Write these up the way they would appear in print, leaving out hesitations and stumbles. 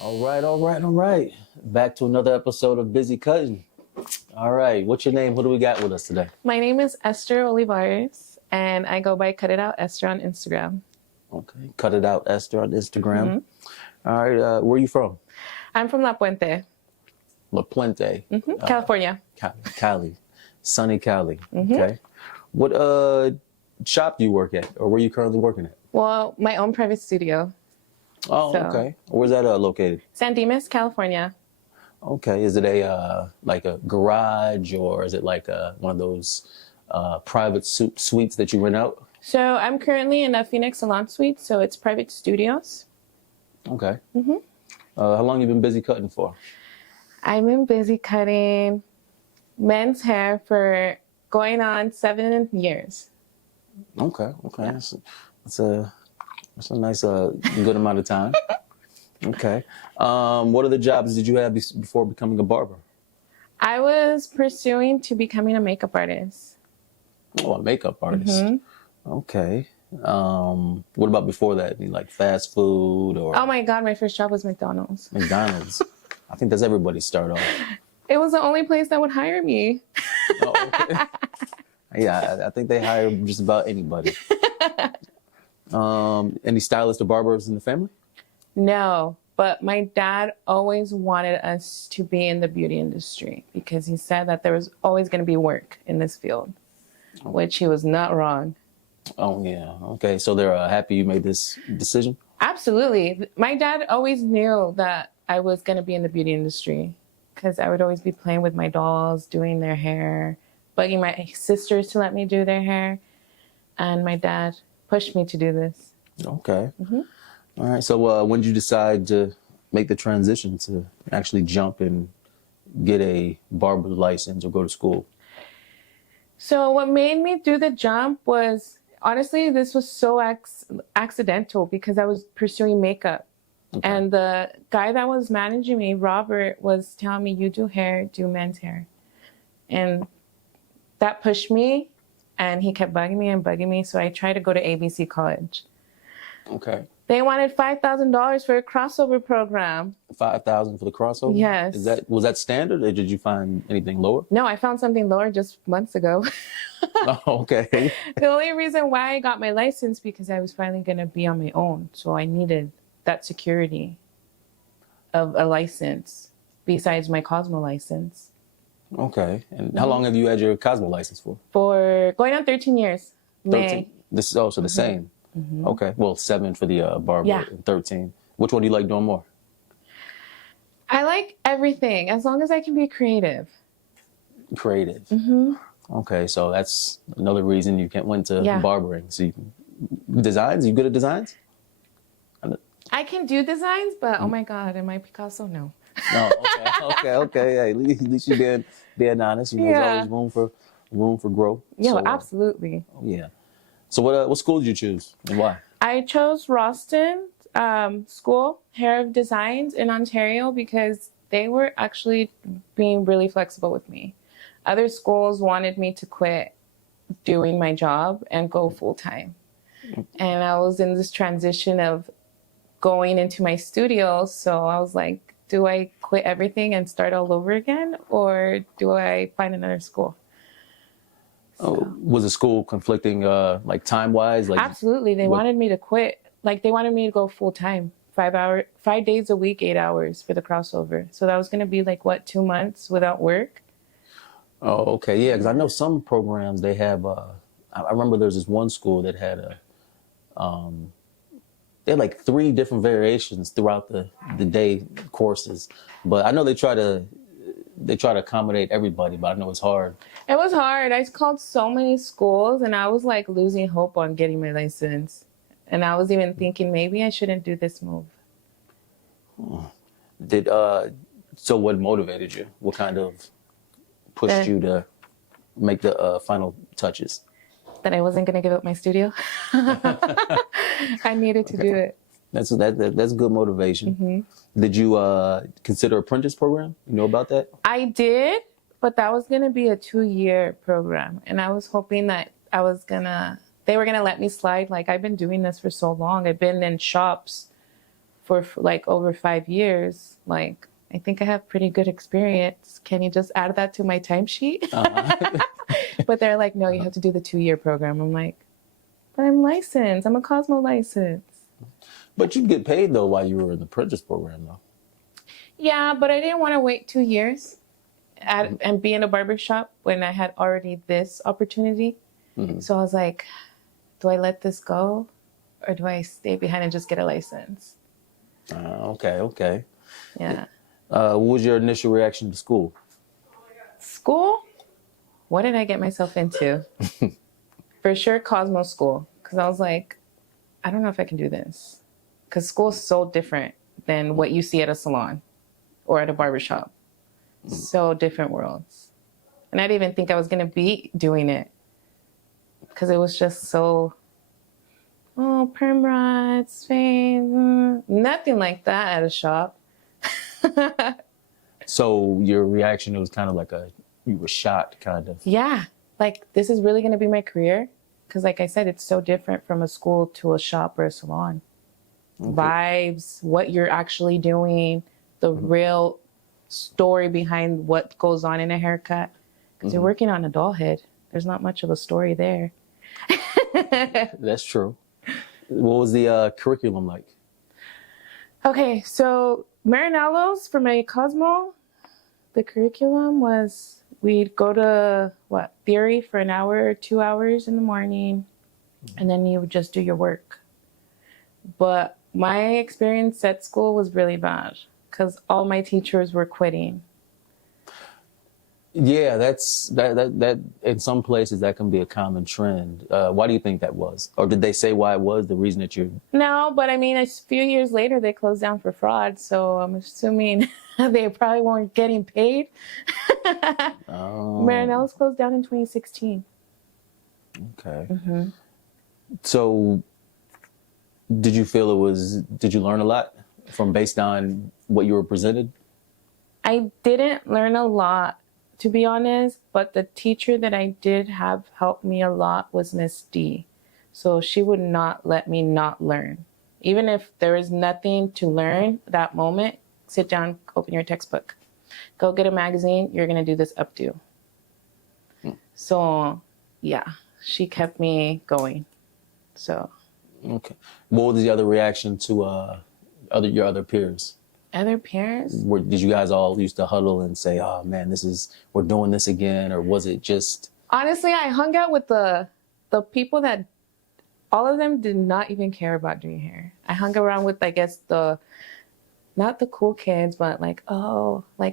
All right, all right, all right. Back to another episode of Busy Cutting. All right, what's your name? What do we got with us today? My name is Esther Olivares, and I go by Cut It Out Esther on Instagram. Okay, Cut It Out Esther on Instagram. All right, where are you from? I'm from La Puente, La Puente. California. Cali. Sunny Cali. Okay. What shop do you work at, or where are you currently working at? Well, my own private studio. Oh, So- okay. Where's that located? San Dimas, California. Okay. Is it a like a garage, or is it like one of those private suites that you rent out? So I'm currently in a Phoenix Salon Suite, so it's private studios. Okay. How long you been busy cutting for? I've been busy cutting men's hair for going on 7 years. Okay. Yeah. That's a nice good amount of time. Okay. What other jobs did you have before becoming a barber? I was pursuing to becoming a makeup artist. Oh, a makeup artist. Okay. What about before that? Any, like fast food or Oh my God, my first job was McDonald's. McDonald's? I think that's everybody's start off. It was the only place that would hire me. Oh, okay. Yeah, I think they hire just about anybody. Any stylists or barbers in the family? No, but my dad always wanted us to be in the beauty industry because he said that there was always going to be work in this field, which he was not wrong. Oh, yeah. Okay, so they're happy you made this decision? Absolutely. My dad always knew that I was going to be in the beauty industry because I would always be playing with my dolls, doing their hair, bugging my sisters to let me do their hair. And my dad pushed me to do this. Okay. All right. So when did you decide to make the transition to actually jump and get a barber license or go to school? So what made me do the jump was, honestly, this was so accidental because I was pursuing makeup. Okay. And the guy that was managing me, Robert, was telling me, you do hair, do men's hair. And that pushed me, and he kept bugging me. So I tried to go to ABC College. Okay. They wanted $5,000 for a crossover program. $5,000 for the crossover? Yes. Was that standard, or did you find anything lower? No, I found something lower just months ago. Oh, okay. The only reason why I got my license because I was finally going to be on my own. So I needed that security of a license besides my Cosmo license. Okay. And how long have you had your Cosmo license for? For going on 13 years. 13. May. This is also the same. Okay. Well, 7 for the barber Yeah. and 13. Which one do you like doing more? I like everything as long as I can be creative. Creative. Okay. So that's another reason you went to Yeah. barbering. So you can designs? You good at designs? I can do designs, but oh my God, am I Picasso? No. No. Okay. Hey, at least you're being honest. You know, Yeah. there's always room for growth. Yeah, So, absolutely. yeah. So what school did you choose and why? I chose Ralston School, Hair of Designs in Ontario because they were actually being really flexible with me. Other schools wanted me to quit doing my job and go full time. And I was in this transition of going into my studio. So I was like, do I quit everything and start all over again? Or do I find another school? Was the school conflicting, like time-wise? Like, Absolutely. They wanted me to quit. Like they wanted me to go full time, 5 days a week, 8 hours for the crossover. So that was going to be like, 2 months without work? oh, okay, yeah, because I know some programs they have. I remember there's this one school that had they had like 3 different variations throughout the day courses, but I know they try to accommodate everybody, but I know it's hard. It was hard. I called so many schools and I was like losing hope on getting my license. And I was even thinking maybe I shouldn't do this move. So what motivated you? What kind of pushed you to make the final touches? That I wasn't going to give up my studio. I needed to do it. That's good motivation. Did you consider apprentice program? You know about that? I did, but that was going to be a 2-year program. And I was hoping that they were going to let me slide. Like, I've been doing this for so long. I've been in shops for like over 5 years. Like, I think I have pretty good experience. Can you just add that to my timesheet? But they're like, no, you have to do the 2-year program. I'm like, but I'm licensed. I'm a Cosmo license. But you get paid though while you were in the apprentice program though. Yeah, but I didn't want to wait 2 years and be in a barbershop when I had already this opportunity. So I was like, do I let this go or do I stay behind and just get a license? Okay. Yeah. What was your initial reaction to school? School? What did I get myself into? For sure, Cosmo school. Because I was like, I don't know if I can do this. Because school is so different than what you see at a salon or at a barbershop. So different worlds. And I didn't even think I was going to be doing it. Because it was just so, perm rods, fade, nothing like that at a shop. So your reaction was kind of like you were shocked kind of. Yeah. Like, this is really going to be my career? Because like I said, it's so different from a school to a shop or a salon. Okay. Vibes, what you're actually doing, the real story behind what goes on in a haircut. Because you're working on a doll head. There's not much of a story there. That's true. What was the curriculum like? Okay, so Marinello's for my Cosmo, the curriculum was we'd go to theory for an hour or 2 hours in the morning, and then you would just do your work. But my experience at school was really bad because all my teachers were quitting. Yeah, that in some places that can be a common trend. Why do you think that was? Or did they say why it was the reason that you? No, but I mean, a few years later they closed down for fraud, so I'm assuming they probably weren't getting paid. Marinello's closed down in 2016. Okay. So, did you feel did you learn a lot based on what you were presented? I didn't learn a lot, to be honest, but the teacher that I did have help me a lot was Miss D. So she would not let me not learn. Even if there is nothing to learn that moment, sit down, open your textbook. Go get a magazine, you're going to do this updo. So, yeah, she kept me going. So. Okay. What was the other reaction to your other peers? Other peers? Did you guys all used to huddle and say, oh man, we're doing this again? Or was it just? Honestly, I hung out with the people that all of them did not even care about doing hair. I hung around with, I guess, not the cool kids, but like,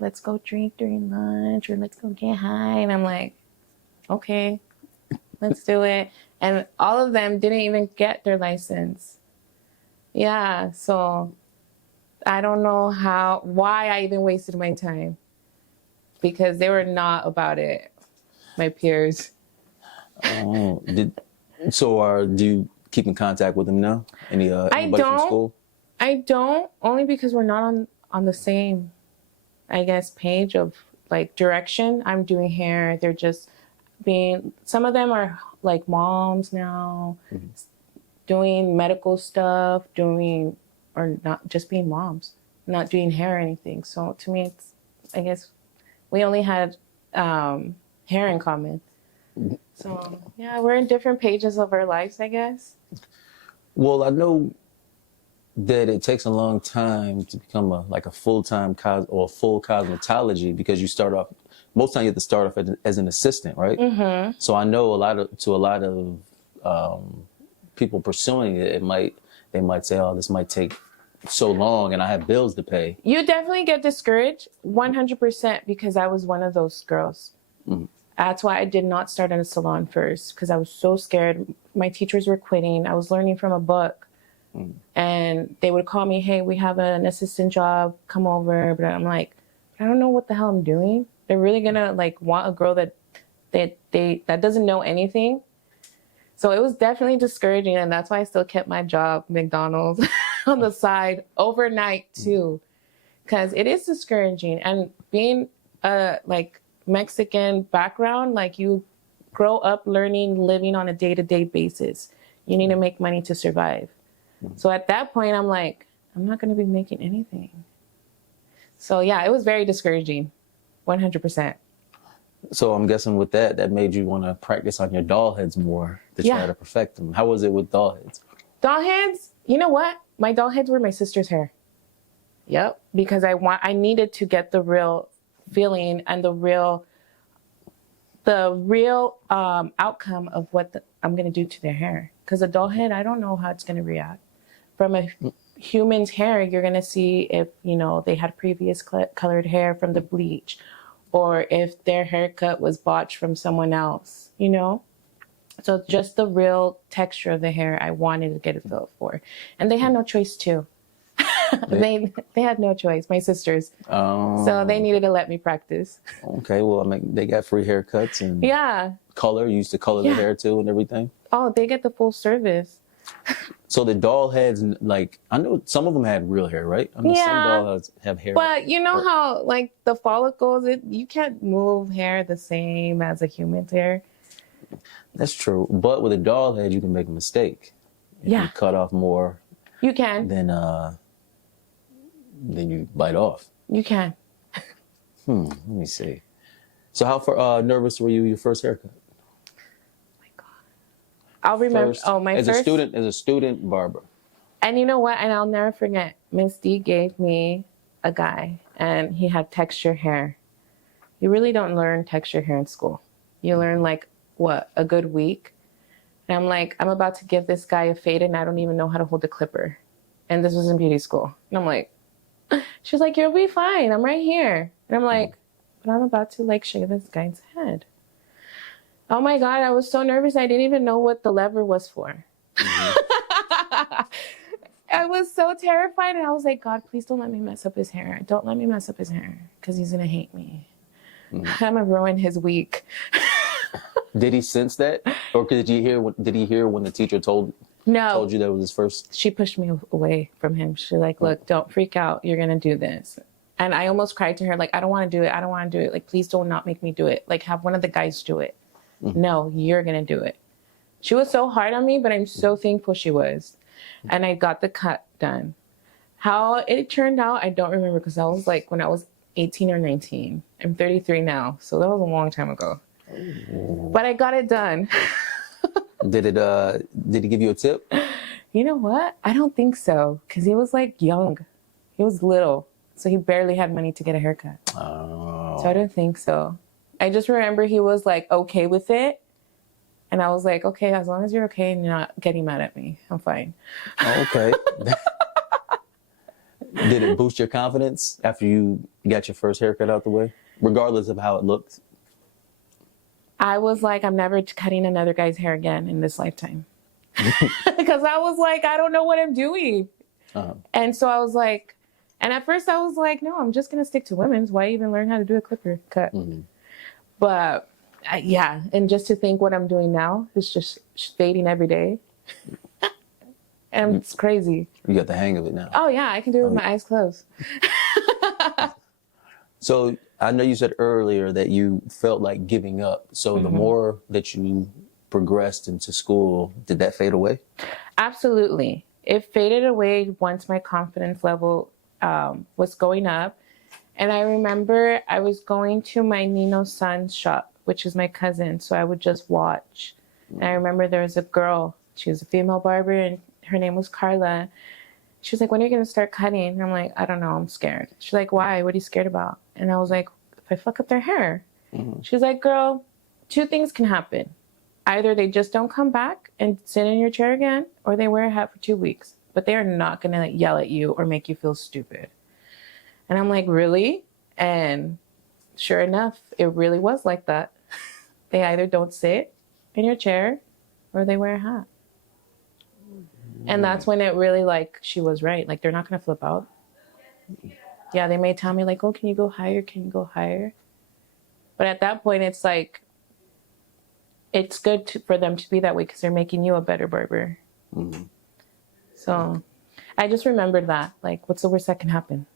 let's go drink during lunch or let's go get high. And I'm like, okay, let's do it. And all of them didn't even get their license. Yeah, so I don't know why I even wasted my time, because they were not about it, my peers. Do you keep in contact with them now? Anybody from school? I don't, only because we're not on the same, I guess, page of like direction. I'm doing hair. They're just some of them are like moms now, doing medical stuff, or not just being moms, not doing hair or anything. So to me, I guess we only had hair in common. So yeah, we're in different pages of our lives, I guess. Well, I know that it takes a long time to become a full-time or full cosmetology, because you start off, most times you have to start off as an assistant, right? So I know a lot of people pursuing it, they might say, oh, this might take so long and I have bills to pay. You definitely get discouraged 100%, because I was one of those girls. That's why I did not start in a salon first, because I was so scared. My teachers were quitting. I was learning from a book. And they would call me, hey, we have an assistant job, come over. But I'm like, I don't know what the hell I'm doing. They're really gonna want a girl that doesn't know anything. So it was definitely discouraging, and that's why I still kept my job, McDonald's, on the side overnight too, because it is discouraging. And being Mexican background, you grow up learning, living on a day-to-day basis. You need to make money to survive. So at that point, I'm like, I'm not going to be making anything. So yeah, it was very discouraging. 100%. So I'm guessing with that made you want to practice on your doll heads more to try to perfect them. How was it with doll heads? Doll heads, you know what? My doll heads were my sister's hair. Yep. Because I needed to get the real feeling and the real outcome of what I'm going to do to their hair. Because a doll head, I don't know how it's going to react. From a human's hair, you're going to see if, they had previous colored hair from the bleach, or if their haircut was botched from someone else, So just the real texture of the hair, I wanted to get a feel for. And they had no choice too. They had no choice, my sisters. So they needed to let me practice. Okay, well, they got free haircuts and color. You used to color their hair too and everything. Oh, they get the full service. So the doll heads, like, I know some of them had real hair, right? I know some doll heads have hair. But you know how, like, the follicles, you can't move hair the same as a human's hair. That's true. But with a doll head, you can make a mistake. If you cut off more. You can. Then you bite off. You can. Let me see. So how far nervous were you your first haircut? I'll remember. As a student barber. And you know what? And I'll never forget. Miss D gave me a guy, and he had texture hair. You really don't learn texture hair in school. You learn a good week. And I'm like, I'm about to give this guy a fade, and I don't even know how to hold a clipper. And this was in beauty school. And I'm like, she's like, you'll be fine. I'm right here. And I'm like, but I'm about to shave this guy's head. Oh my God, I was so nervous. I didn't even know what the lever was for. I was so terrified. And I was like, God, please don't let me mess up his hair. Don't let me mess up his hair because he's going to hate me. I'm going to ruin his week. Did he sense that? Or did he hear when the teacher told you that was his first? She pushed me away from him. She's like, look, don't freak out. You're going to do this. And I almost cried to her, I don't want to do it. I don't want to do it. Please don't not make me do it. Have one of the guys do it. No, you're going to do it. She was so hard on me, but I'm so thankful she was. And I got the cut done. How it turned out, I don't remember because that was when I was 18 or 19. I'm 33 now, so that was a long time ago. Ooh. But I got it done. Did he give you a tip? You know what? I don't think so because he was young. He was little, so he barely had money to get a haircut. Oh. So I don't think so. I just remember he was okay with it. And I was like, okay, as long as you're okay and you're not getting mad at me, I'm fine. Okay. Did it boost your confidence after you got your first haircut out the way, regardless of how it looked? I was like, I'm never cutting another guy's hair again in this lifetime. Because I was like, I don't know what I'm doing. Uh-huh. And so I was like, and at first I was like, no, I'm just going to stick to women's. Why even learn how to do a clipper cut? Mm-hmm. But and just to think what I'm doing now is just fading every day. And it's crazy. You got the hang of it now. Oh, yeah, I can do it with my eyes closed. So I know you said earlier that you felt like giving up. So the more that you progressed into school, did that fade away? Absolutely. It faded away once my confidence level was going up. And I remember I was going to my Nino's son's shop, which is my cousin. So I would just watch. And I remember there was a girl. She was a female barber, and her name was Carla. She was like, when are you going to start cutting? And I'm like, I don't know. I'm scared. She's like, why? What are you scared about? And I was like, if I fuck up their hair. Mm-hmm. She's like, girl, two things can happen. Either they just don't come back and sit in your chair again, or they wear a hat for 2 weeks. But they are not going to yell at you or make you feel stupid. And I'm like, really? And sure enough, it really was like that. They either don't sit in your chair or they wear a hat. And that's when it really, she was right. They're not going to flip out. Yeah, they may tell me, oh, can you go higher? Can you go higher? But at that point, it's it's good for them to be that way because they're making you a better barber. Mm-hmm. So I just remembered that. What's the worst that can happen?